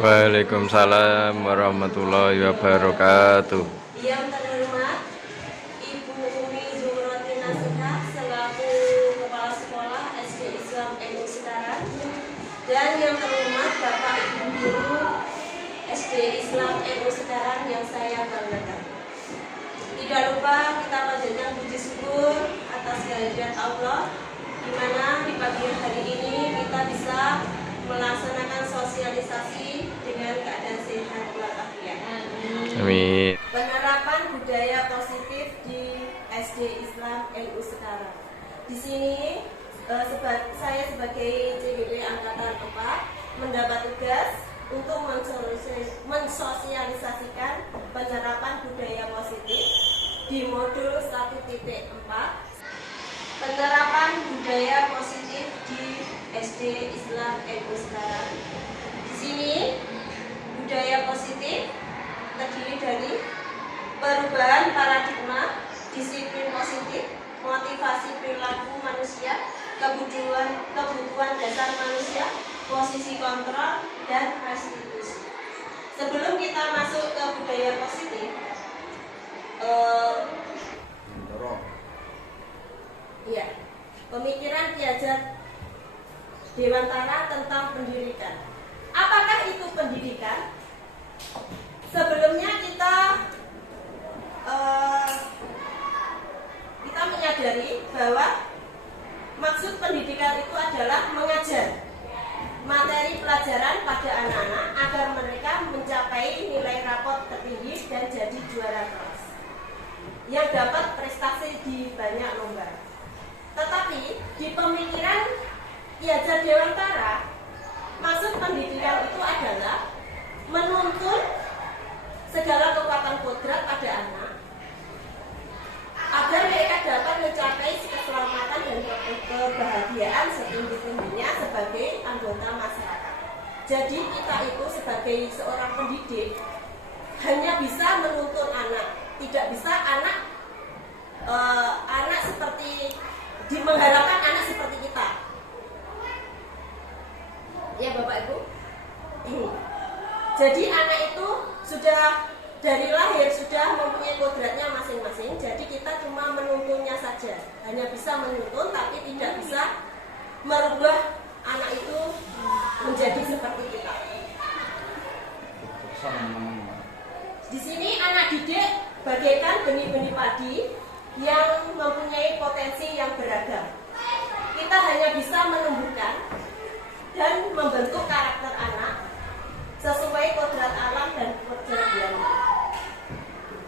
Waalaikumsalam warahmatullahi wabarakatuh. Yang terhormat Ibu Umi Zuhrotin Nasiha selaku Kepala Sekolah SD Islam NU Sekarang, dan yang terhormat Bapak Ibu Guru SD Islam NU Sekarang yang saya banggakan. Tidak lupa kita panjatkan puji syukur atas kehadirat Allah, di mana di pagi hari ini kita bisa melaksanakan sosialisasi dengan keadaan sehat walafiat. Amin. Penerapan budaya positif di SD Islam NU Sekarang. Di sini saya sebagai CGP Angkatan 4 mendapat tugas untuk mensosialisasikan penerapan budaya positif di modul 1.4. Penerapan budaya positif di SD Islam NU Sekarang. Di sini budaya positif terdiri dari perubahan paradigma, disiplin positif, motivasi perilaku manusia, kebutuhan dasar manusia, posisi kontrol, dan restitusi. Sebelum kita masuk ke budaya positif, pemikiran Ki Hajar Dewantara tentang pendidikan. Apakah itu pendidikan? Sebelumnya kita menyadari bahwa maksud pendidikan itu adalah mengajar materi pelajaran pada anak-anak agar mereka mencapai nilai rapot tertinggi dan jadi juara kelas yang dapat prestasi di banyak lomba. Tetapi di pemikiran Ki Hajar Dewantara, maksud pendidikan itu adalah menuntun segala kekuatan kodrat pada anak agar mereka dapat mencapai keselamatan dan kebahagiaan setinggi-tingginya sebagai anggota masyarakat. Jadi kita itu sebagai seorang pendidik hanya bisa menuntun anak, tidak bisa anak seperti mengharapkan anak seperti kita. Ya Bapak Ibu. Jadi anak itu sudah dari lahir sudah mempunyai kodratnya masing-masing. Jadi kita cuma menuntunnya saja, hanya bisa menuntun tapi tidak bisa merubah anak itu menjadi seperti kita. Di sini anak didik bagaikan benih-benih padi yang mempunyai potensi yang beragam. Kita hanya bisa menumbuhkan dan membentuk karakter anak sesuai kodrat alam dan kodrat Tuhan.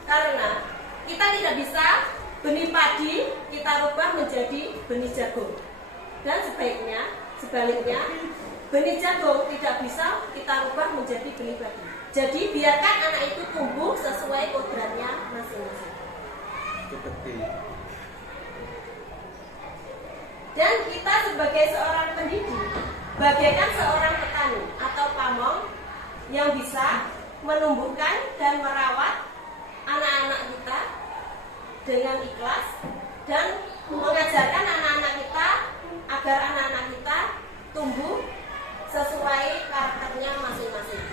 Karena kita tidak bisa benih padi kita rubah menjadi benih jagung, dan sebaliknya benih jagung tidak bisa kita rubah menjadi benih padi. Jadi biarkan anak itu tumbuh sesuai kodratnya masing-masing. Dan kita sebagai seorang pendidik bagaikan seorang petani atau pamong yang bisa menumbuhkan dan merawat anak-anak kita dengan ikhlas dan mengajarkan anak-anak kita agar anak-anak kita tumbuh sesuai karakternya masing-masing.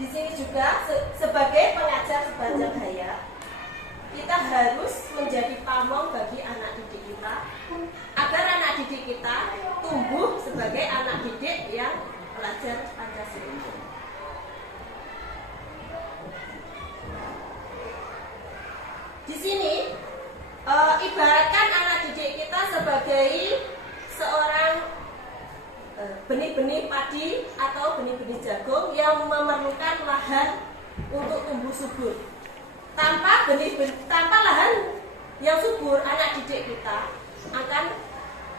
Di sini juga sebagai pengajar sebanyak hayat, kita harus menjadi pamong bagi anak didik kita agar anak didik kita tumbuh sebagai anak didik yang belajar Pancasila. Di sini ibaratkan anak didik kita sebagai seorang benih-benih padi atau benih-benih jagung yang memerlukan lahan untuk tumbuh subur. Tanpa lahan yang subur, anak didik kita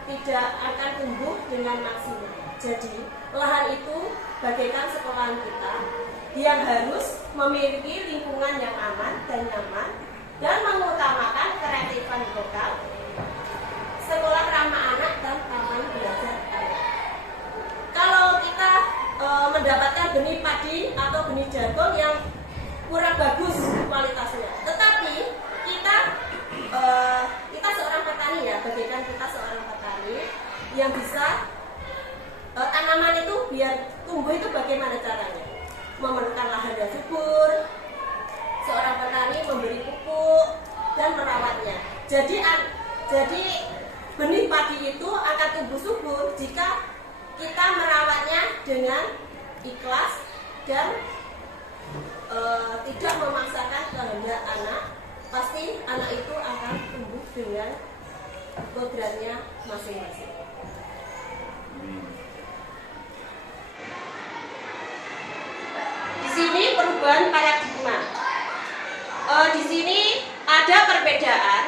tidak akan tumbuh dengan maksimal. Jadi lahan itu bagaikan sekolahan kita yang harus memiliki lingkungan yang aman dan nyaman dan mengutamakan kearifan lokal, sekolah ramah anak dan taman belajar anak. Kalau kita mendapatkan benih padi atau benih jagung yang kurang bagus kualitasnya, tetapi kita seorang petani ya, bagaikan kita seorang petani yang bisa tanaman itu biar tumbuh itu memberi pupuk dan merawatnya. Jadi benih padi itu akan tumbuh subur jika kita merawatnya dengan ikhlas dan tidak memaksakan kehendak anak. Pasti anak itu akan tumbuh dengan kodratnya masing-masing. Di sini perubahan paradigma. Di sini ada perbedaan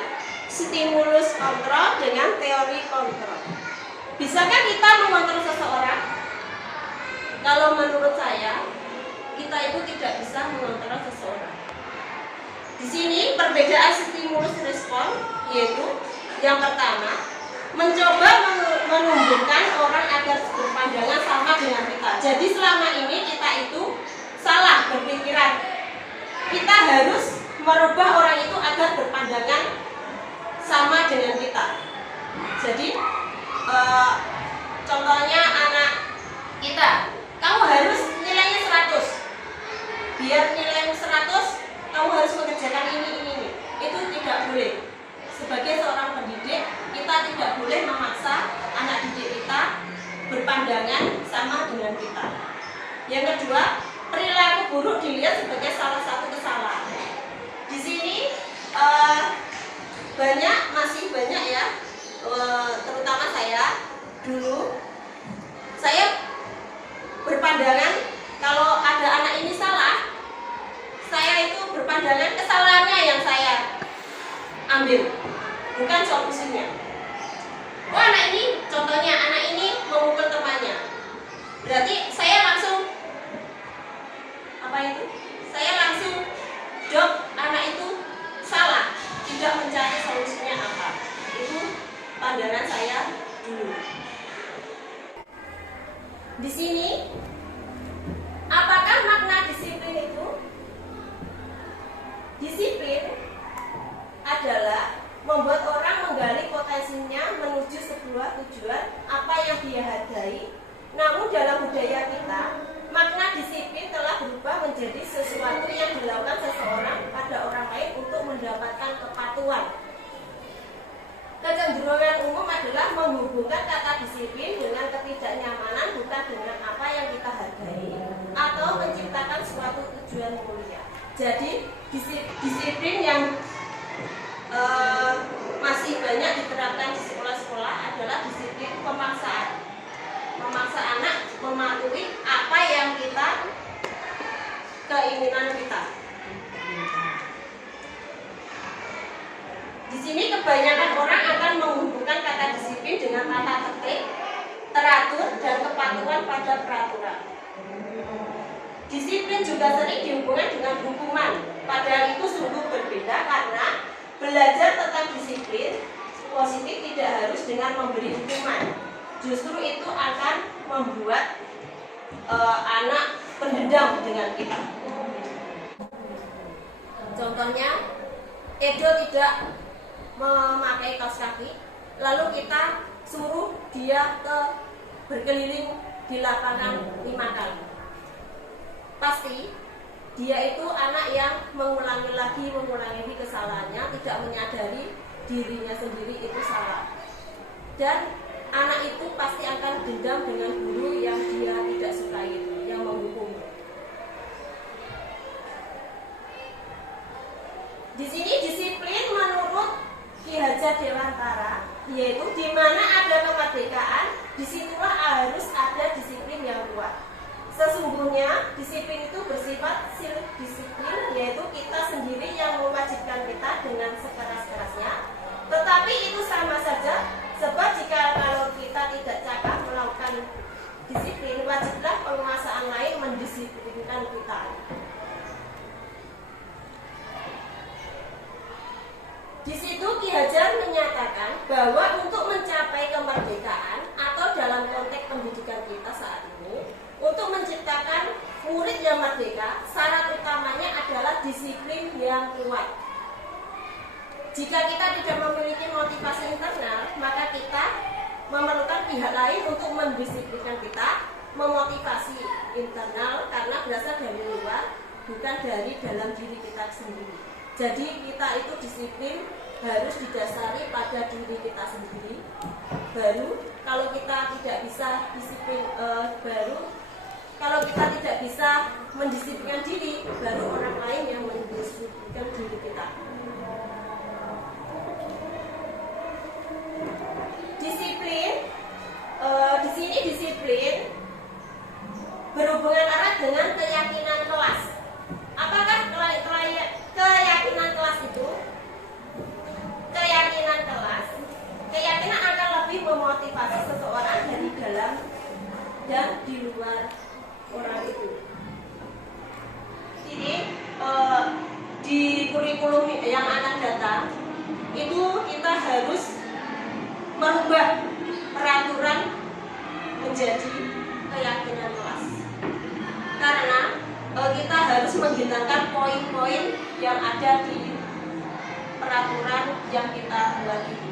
stimulus kontrol dengan teori kontrol. Bisakah kita mengontrol seseorang? Kalau menurut saya, kita itu tidak bisa mengontrol seseorang. Di sini perbedaan stimulus respon yaitu yang pertama, mencoba menumbuhkan orang agar berpandangan sama dengan kita. Jadi selama ini kita itu salah berpikiran. Kita harus merubah orang itu agar berpandangan sama dengan kita. Jadi contohnya anak kita, kamu harus nilainya 100. Biar nilaimu 100, kamu harus mengerjakan ini. Itu tidak boleh. Sebagai seorang pendidik, kita tidak boleh memaksa anak didik kita berpandangan sama dengan kita. Yang kedua, perilaku buruk dilihat sebagai salah satu kesalahan. Di sini masih banyak ya, terutama saya dulu, saya berpandangan kalau ada anak ini salah, saya itu berpandangan kesalahannya yang saya ambil, bukan solusinya. Oh, anak ini, contohnya anak ini memukul temannya, berarti saya langsung saya langsung jawab anak itu salah, tidak mencari solusinya apa. Itu pandangan saya dulu. Di sini, apakah makna disiplin itu? Disiplin adalah membuat orang menggali potensinya menuju sebuah tujuan apa yang dia hargai. Namun dalam budaya kita, makna disiplin telah berubah menjadi sesuatu yang dilakukan seseorang pada orang lain untuk mendapatkan kepatuhan. Kecenderungan umum adalah menghubungkan kata disiplin dengan ketidaknyamanan, bukan dengan apa yang kita hargai atau menciptakan suatu tujuan mulia. Jadi disiplin yang masih banyak diterapkan di sekolah-sekolah adalah disiplin pemaksaan. Memaksa anak mematuhi apa yang keinginan kita. Di sini kebanyakan orang akan menghubungkan kata disiplin dengan tata tertib, teratur, dan kepatuhan pada peraturan. Disiplin juga sering dihubungkan dengan hukuman, padahal itu sungguh berbeda karena belajar tentang disiplin positif tidak harus dengan memberi hukuman. Justru itu akan membuat anak pendendam dengan kita. Contohnya, Edo tidak memakai kaos kaki, lalu kita suruh dia berkeliling di lapangan 5 kali. Pasti dia itu anak yang mengulangi lagi kesalahannya, tidak menyadari dirinya sendiri itu salah. Dan anak itu pasti akan dendam dengan guru yang dia tidak sukai, yang menghukum. Di sini disiplin menurut Ki Hajar Dewantara, yaitu di mana ada kemerdekaan, disitulah harus ada disiplin yang kuat. Sesungguhnya disiplin itu bersifat disiplin, yaitu kita sendiri yang mewajibkan kita dengan sekeras-kerasnya. Tetapi itu sama saja, sebab kalau kita tidak cakap melakukan disiplin, wajiblah penguasaan lain mendisiplinkan kita. Di situ Ki Hajar menyatakan bahwa untuk mencapai kemerdekaan atau dalam konteks pendidikan kita saat ini, untuk menciptakan murid yang merdeka, syarat utamanya adalah disiplin yang kuat. Jika kita tidak memiliki motivasi internal, maka kita memerlukan pihak lain untuk mendisiplinkan kita, memotivasi internal karena berasal dari luar, bukan dari dalam diri kita sendiri. Jadi kita itu disiplin harus didasari pada diri kita sendiri. Baru kalau kita tidak bisa disiplin, kalau kita tidak bisa mendisiplinkan diri, baru orang lain yang mendisiplinkan diri kita. Disiplin, di sini disiplin berhubungan erat dengan keyakinan kelas. Apakah keyakinan kelas itu? Keyakinan akan lebih memotivasi seseorang dari dalam dan di luar orang itu. Jadi di kurikulum yang akan datang itu kita harus merubah peraturan menjadi keyakinan kelas. Karena kita harus menghilangkan poin-poin yang ada di peraturan yang kita buat itu.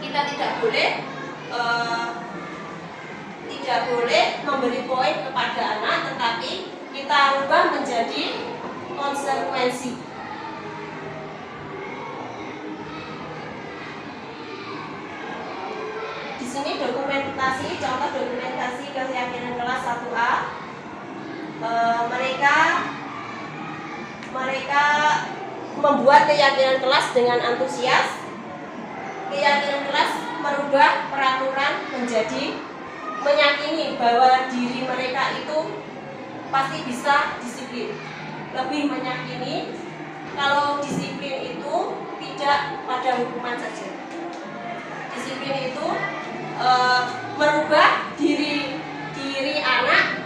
Kita tidak boleh memberi poin kepada anak, tetapi kita rubah menjadi konsekuensi. Di sini dokumentasi, contoh dokumentasi keyakinan kelas 1A. Mereka membuat keyakinan kelas dengan antusias. Keyakinan kelas merubah peraturan menjadi meyakini bahwa diri mereka itu pasti bisa disiplin. Lebih meyakini kalau disiplin itu tidak pada hukuman saja. Disiplin itu merubah diri anak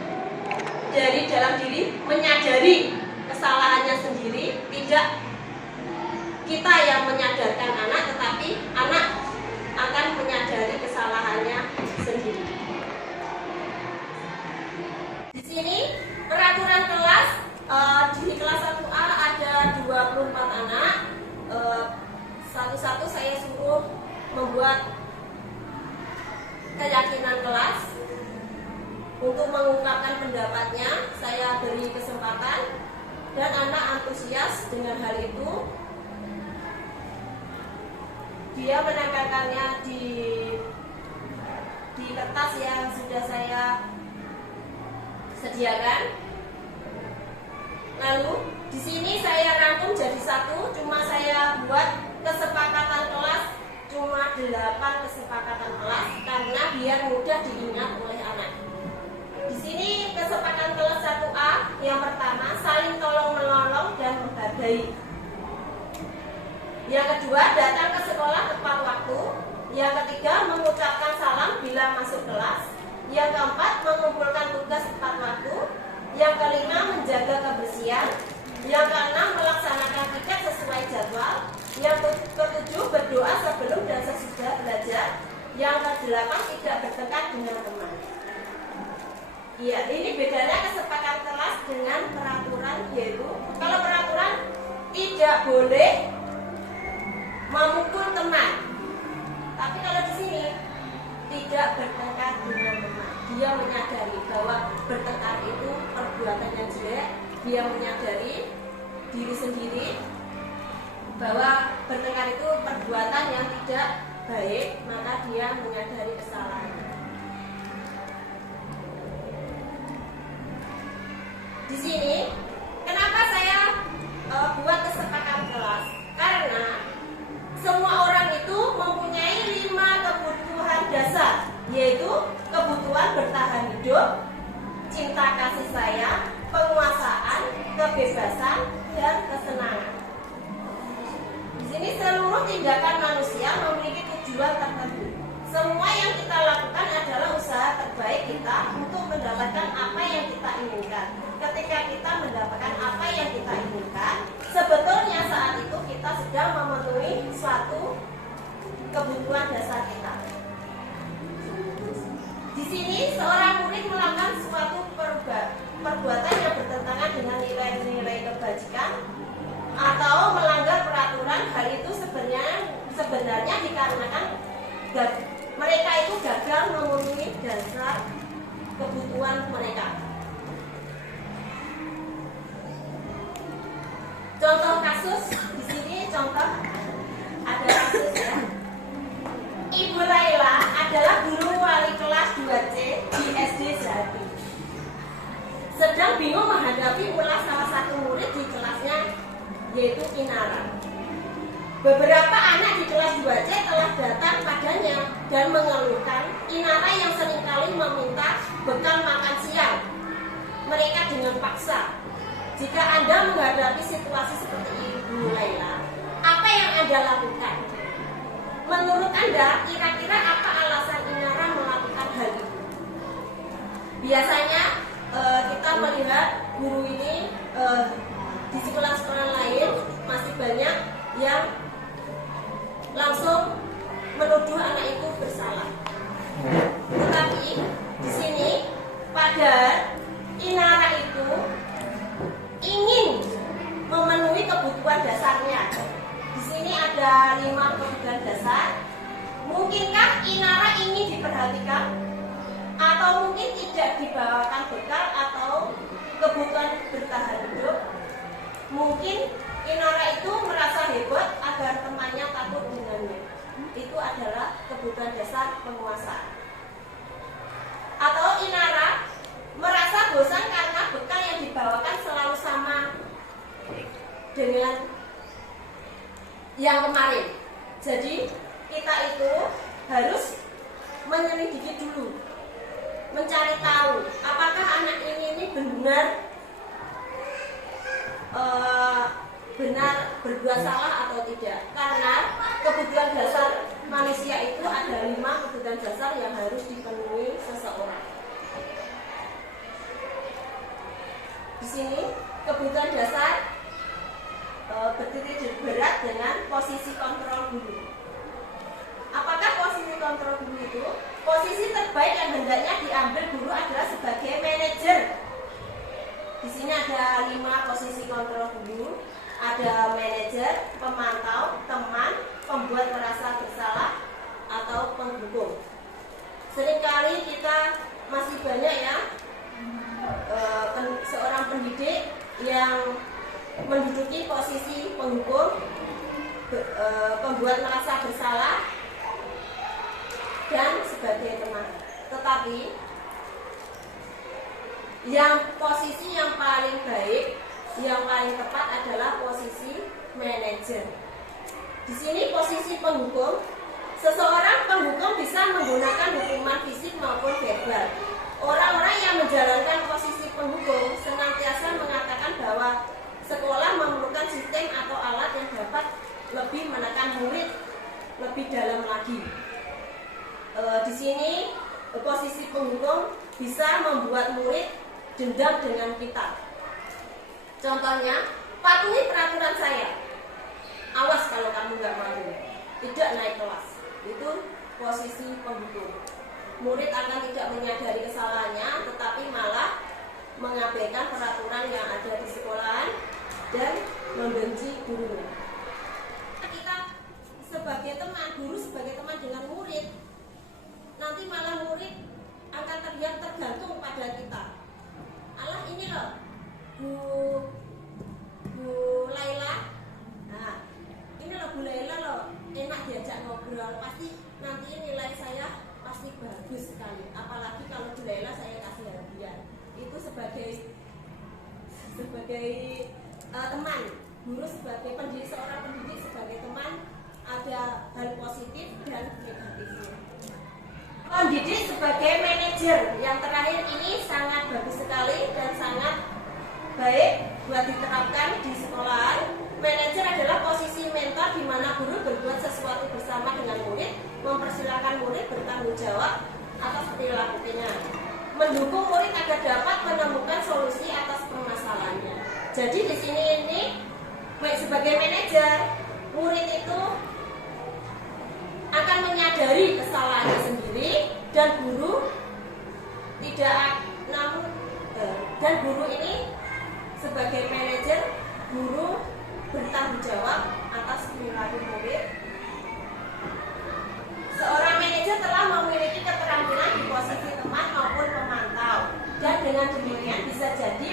dari dalam diri, menyadari kesalahannya sendiri, tidak kita yang menyadarkan anak, tetapi anak akan menyadari kesalahannya sendiri. Di sini peraturan kelas, di kelas 1A ada 24 anak. Satu-satu saya suruh membuat keyakinan kelas. Untuk mengungkapkan pendapatnya, saya beri kesempatan dan anak antusias dengan hal itu. Dia menempelkannya di kertas yang sudah saya sediakan. Lalu di sini saya rangkum jadi satu, cuma saya buat kesepakatan kelas cuma 8 kesepakatan kelas karena biar mudah diingat oleh anak. Di sini kesepakatan kelas 1A yang pertama, saling tolong menolong dan menghargai. Yang kedua, datang ke sekolah tepat waktu. Yang ketiga, mengucapkan salam bila masuk kelas. Yang keempat, mengumpulkan tugas tepat waktu. Yang kelima, menjaga kebersihan. Yang keenam, melaksanakan tiket sesuai jadwal. Yang ketujuh, berdoa sebelum dan sesudah belajar. Yang kedelapan, tidak bertengkar dengan teman. Iya, ini bedanya kesepakatan kelas dengan peraturan, yaitu kalau peraturan tidak boleh memukul teman. Tapi kalau di sini tidak bertengkar dengan teman. Dia menyadari bahwa bertengkar itu perbuatan yang jelek. Dia menyadari diri sendiri bahwa bertengkar itu perbuatan yang tidak baik, maka dia menyadari kesalahan. Di sini, kenapa saya buat kesepakatan kelas? Karena semua orang itu mempunyai 5 kebutuhan dasar, yaitu kebutuhan bertahan hidup, cinta kasih sayang, penguasaan, kebebasan, dan kesenangan. Di sini seluruh tindakan manusia memiliki tujuan tertentu. Semua yang kita lakukan adalah usaha terbaik kita untuk mendapatkan apa yang kita inginkan. Ketika kita mendapatkan apa yang kita inginkan, sebetulnya saat itu kita sedang memenuhi suatu kebutuhan dasar kita. Di sini seorang murid melakukan suatu perbuatan yang bertentangan dengan nilai-nilai kebajikan atau melanggar peraturan. Hal itu sebenarnya dikarenakan mereka itu gagal memenuhi dasar kebutuhan mereka. Contoh kasus contoh, ada kasus ya. Ibu Laila adalah guru wali kelas 2C di SD Zahati. Sedang bingung menghadapi ulas salah satu murid di kelasnya, yaitu Inara. Beberapa anak di kelas 2C telah datang padanya dan mengeluhkan Inara yang seringkali meminta bekal makan siang mereka dengan paksa. Jika Anda menghadapi situasi seperti Ibu Laila, apa yang Anda lakukan? Menurut Anda, kira-kira apa alasan Inara melakukan hal itu? Biasanya kita melihat guru ini di sekolah-sekolah lain masih banyak yang langsung menuduh anak itu bersalah. Tetapi di sini pada Inara itu ingin memenuhi kebutuhan dasarnya. Di sini ada 5 kebutuhan dasar. Mungkinkah Inara ingin diperhatikan? Atau mungkin tidak dibawakan bekal atau kebutuhan bertahan hidup? Mungkin Inara itu merasa hebat agar temannya takut dengannya. Itu adalah kebutuhan dasar penguasa. Atau Inara merasa bosan karena bekal yang dibawakan selalu sama dengan yang kemarin. Jadi kita itu harus menyelidiki dulu, mencari tahu apakah anak ini benar berbuat salah atau tidak. Karena kebutuhan dasar manusia itu ada 5 kebutuhan dasar yang harus dipenuhi seseorang. Di sini kebutuhan dasar bertitik berat dengan posisi kontrol guru. Apakah posisi kontrol guru itu? Posisi terbaik yang hendaknya diambil guru adalah sebagai manajer. Di sini ada 5 posisi kontrol guru. Ada manajer, pemantau, teman, pembuat merasa bersalah, atau penghukum. Seringkali kita masih banyak ya seorang pendidik yang menduduki posisi penghukum, pembuat merasa bersalah, dan sebagai teman. Tetapi yang posisi yang paling baik, yang paling tepat adalah posisi manajer. Di sini posisi penghukum, seseorang penghukum bisa menggunakan hukuman fisik maupun verbal. Orang-orang yang menjalankan posisi penghukum senantiasa mengatakan bahwa sekolah memerlukan sistem atau alat yang dapat lebih menekan murid lebih dalam lagi. Di sini posisi penghukum bisa membuat murid dendam dengan kita. Contohnya, patuhi peraturan saya. Awas kalau kamu nggak mau, tidak naik kelas. Itu posisi penghukum. Murid akan tidak menyadari kesalahannya, tetapi malah mengabaikan peraturan yang ada di sekolahan dan membenci gurunya. Kita sebagai teman, guru sebagai teman dengan murid, nanti malah murid akan terlihat tergantung pada kita. Allah ini loh, Bu Laila. Nah, ini loh Bu Laila loh, enak diajak ngobrol, pasti nanti nilai saya pasti bagus sekali. Apalagi kalau Bu Laila saya kasih hadiah. Itu sebagai teman, guru sebagai pendidik, seorang pendidik sebagai teman ada hal positif dan negatifnya. Pendidik sebagai manajer yang terakhir ini sangat bagus sekali dan sangat baik buat diterapkan di sekolahan. Manajer adalah posisi mentor di mana guru berbuat sesuatu bersama dengan murid, mempersilahkan murid bertanggung jawab atas perilakunya, mendukung murid agar dapat menemukan solusi atas permasalahannya. Jadi di sini ini sebagai manajer, murid itu akan menyadari kesalahannya sendiri dan guru dan guru ini sebagai manajer, guru bertanggung jawab atas perilaku murid. Seorang manajer telah memiliki keterampilan di posisi teman maupun pemantau, dan dengan demikian bisa jadi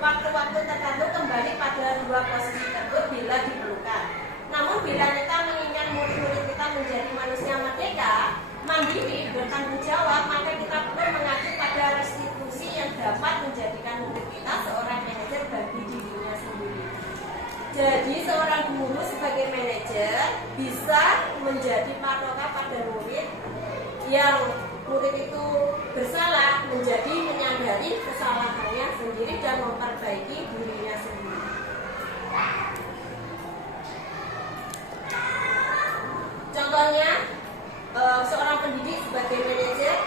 waktu-waktu tertentu kembali pada 2 posisi tersebut bila diperlukan. Namun Jadi seorang guru sebagai manajer bisa menjadi patokan pada murid yang murid itu bersalah, menjadi menyadari kesalahannya sendiri dan memperbaiki dirinya sendiri. Contohnya, seorang pendidik sebagai manajer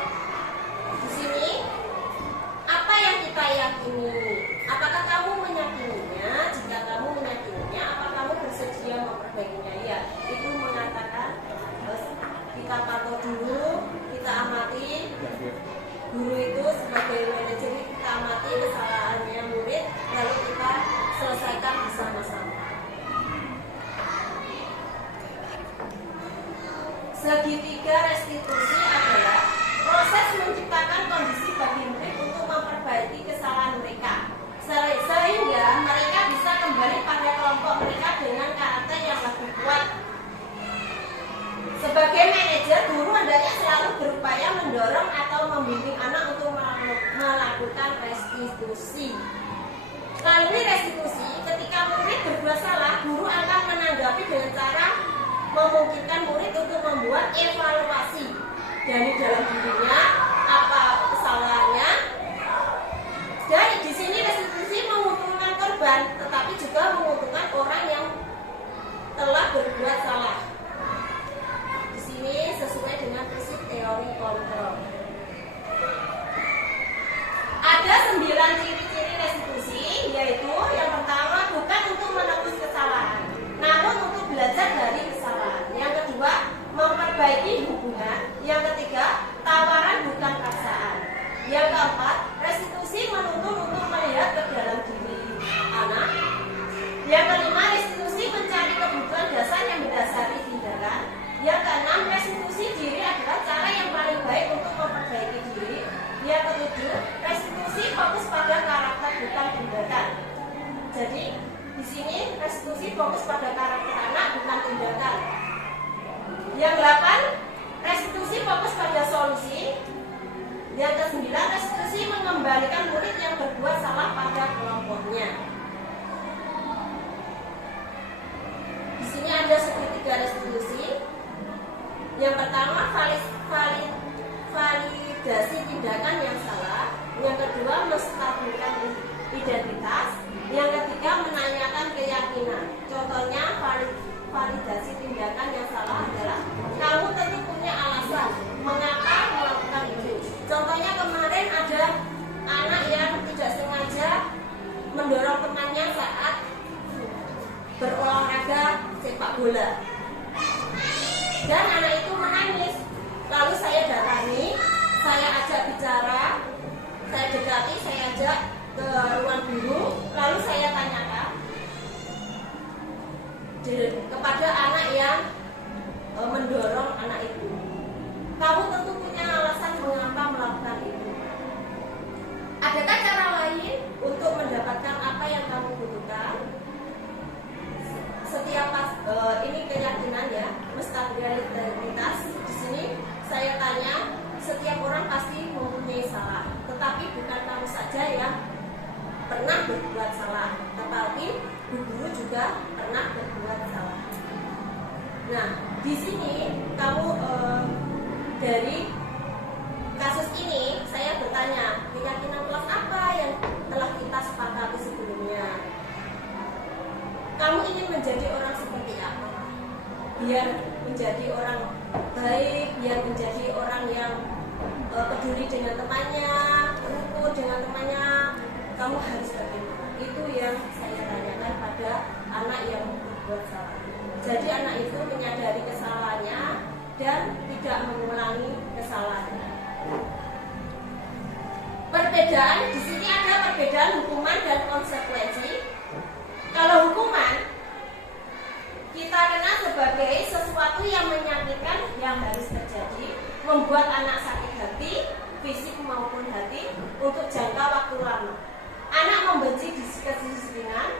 di sini, apa yang kita yakini? Apakah kamu meyakininya? Jika kamu meyakininya, apa kamu bersedia memperbaikinya? Ya, itu mengatakan kita pantau dulu, kita amati. Guru itu sebagai manajer kita amati kesalahannya murid, lalu kita selesaikan bersama-sama. Segitiga restitusi adalah proses menciptakan kondisi bagi murid untuk memperbaiki kesalahan mereka, sehingga mereka bisa kembali pada kelompok mereka dengan karakter yang lebih kuat. Sebagai manajer, guru hendaknya selalu berupaya mendorong atau membimbing anak untuk melakukan restitusi. Melalui restitusi, ketika murid berbuat salah, guru akan menanggapi dengan cara memungkinkan murid untuk membuat evaluasi dari dalam dirinya, apa kesalahannya. Dan di sini restitusi menguntungkan korban, tetapi juga menguntungkan orang yang telah berbuat salah. Di sini sesuai dengan prinsip teori kontrol. Ada 9 ciri-ciri restitusi, yaitu yang pertama bukan untuk menebus kesalahan, namun untuk belajar dari kesalahan. Yang kedua, memperbaiki hubungan. Yang ketiga, tawaran bukan paksaan. Yang keempat, restitusi menuntun untuk melihat ke dalam diri anak. Yang kelima, restitusi mencari kebutuhan dasar yang mendasari tindakan. Yang keenam, restitusi diri adalah cara yang paling baik untuk memperbaiki diri. Yang ketujuh, restitusi fokus pada karakter bukan tindakan. Jadi di sini restitusi fokus pada karakter anak bukan tindakan. Yang 8, restitusi fokus pada solusi. Yang ke-9, restitusi mengembalikan murid yang berbuat salah pada kelompoknya. Di sini ada segitiga restitusi. Yang pertama, validasi tindakan yang salah. Yang kedua, menstabilkan identitas. Yang ketiga, menanyakan keyakinan. Contohnya, validasi tindakan yang salah adalah kamu tentu punya alasan mengapa melakukan itu. Contohnya kemarin ada anak yang tidak sengaja mendorong temannya saat berolahraga sepak bola, dan anak itu menangis. Lalu saya datangi, saya ajak bicara, saya dekati, saya ajak ke ruang guru, lalu saya tanyakan kepada anak yang mendorong anak itu, kamu tentu punya alasan mengapa melakukan itu. Adakah cara lain untuk mendapatkan apa yang kamu butuhkan? Setiap ini keyakinan ya, menstabilitas. Di sini saya tanya, setiap orang pasti mempunyai salah, tetapi bukan kamu saja yang pernah berbuat salah, tetapi guru juga pernah berbuat salah. Nah, di sini kamu dari kasus ini saya bertanya, keyakinan kelas apa yang telah kita sepakati sebelumnya? Kamu ingin menjadi orang seperti apa? Biar menjadi orang baik, biar menjadi orang yang peduli dengan temannya, rukun dengan temannya. Kamu harus bagaimana? Itu yang saya tanyakan pada anak yang berbuat salah. Jadi anak itu menyadari kesalahannya dan tidak mengulangi kesalahannya. Perbedaan di sini ada perbedaan hukuman dan konsekuensi. Kalau hukuman kita kenal sebagai sesuatu yang menyakitkan yang harus terjadi, membuat anak sakit hati, fisik maupun hati untuk jangka waktu lama. Anak membenci kedisiplinan,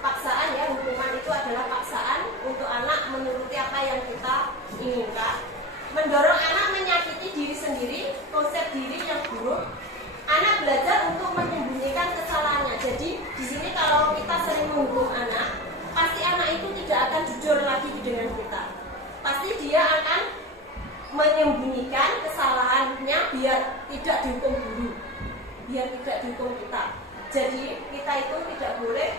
paksaan ya, hukuman itu adalah paksaan untuk anak menuruti apa yang kita inginkan. Mendorong anak menyakiti diri sendiri, konsep diri yang buruk. Anak belajar untuk menyembunyikan kesalahannya. Jadi di sini kalau kita sering menyembunyikan kesalahannya biar tidak dihukum guru, biar tidak dihukum kita. Jadi kita itu tidak boleh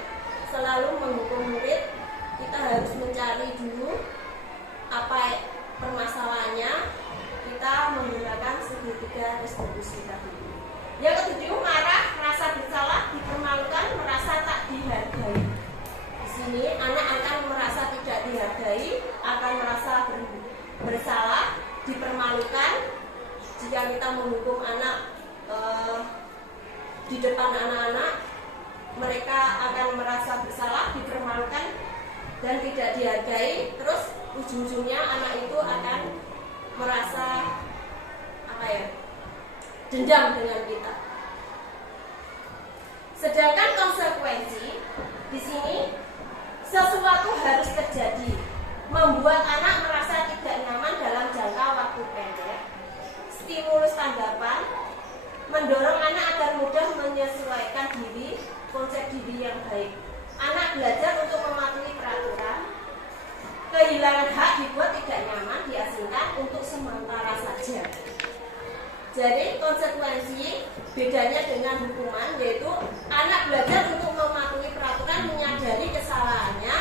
selalu menghukum murid. Kita harus mencari dulu apa permasalahannya. Kita menggunakan segitiga restitusi tadi. Yang ketujuh, marah, merasa bersalah, dipermalukan, merasa tak dihargai. Di sini anak akan merasa tidak dihargai, akan merasa bersalah, dipermalukan. Jika kita menghukum anak di depan anak-anak, mereka akan merasa bersalah, dipermalukan, dan tidak dihargai. Terus ujung-ujungnya anak itu akan merasa dendam dengan kita. Sedangkan konsekuensi di sini, sesuatu harus terjadi membuat anak merasa tidak nyaman dalam jangka waktu pendek. Stimulus tanggapan mendorong anak agar mudah menyesuaikan diri, konsep diri yang baik. Anak belajar untuk mematuhi peraturan. Kehilangan hak dibuat tidak nyaman, diasingkan untuk sementara saja. Jadi konsekuensi bedanya dengan hukuman, yaitu anak belajar untuk mematuhi peraturan, menyadari kesalahannya,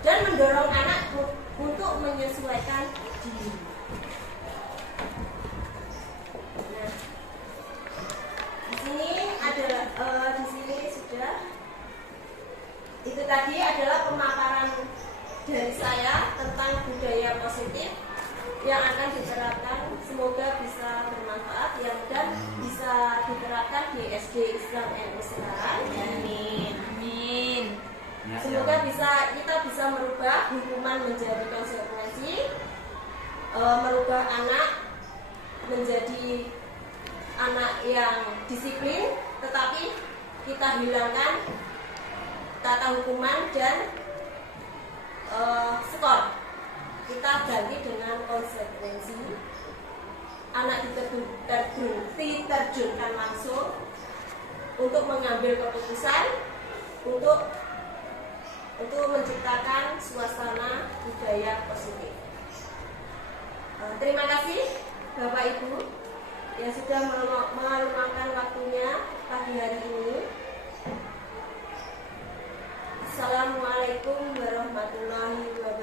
dan mendorong anak untuk menyesuaikan diri. Nah, di sini sudah. Itu tadi adalah pemaparan dari saya tentang budaya positif yang akan diterapkan. Semoga bisa bermanfaat dan bisa diterapkan di SD Islam NU sekarang. Amin. Amin. Semoga kita bisa merubah hukuman menjadi konsekuensi, merubah anak menjadi anak yang disiplin, tetapi kita hilangkan tata hukuman dan skor. Kita ganti dengan konsekuensi. Anak diterjunkan langsung untuk mengambil keputusan, untuk menciptakan suasana budaya positif. Terima kasih Bapak Ibu yang sudah meluangkan waktunya pagi hari ini. Assalamualaikum warahmatullahi wabarakatuh.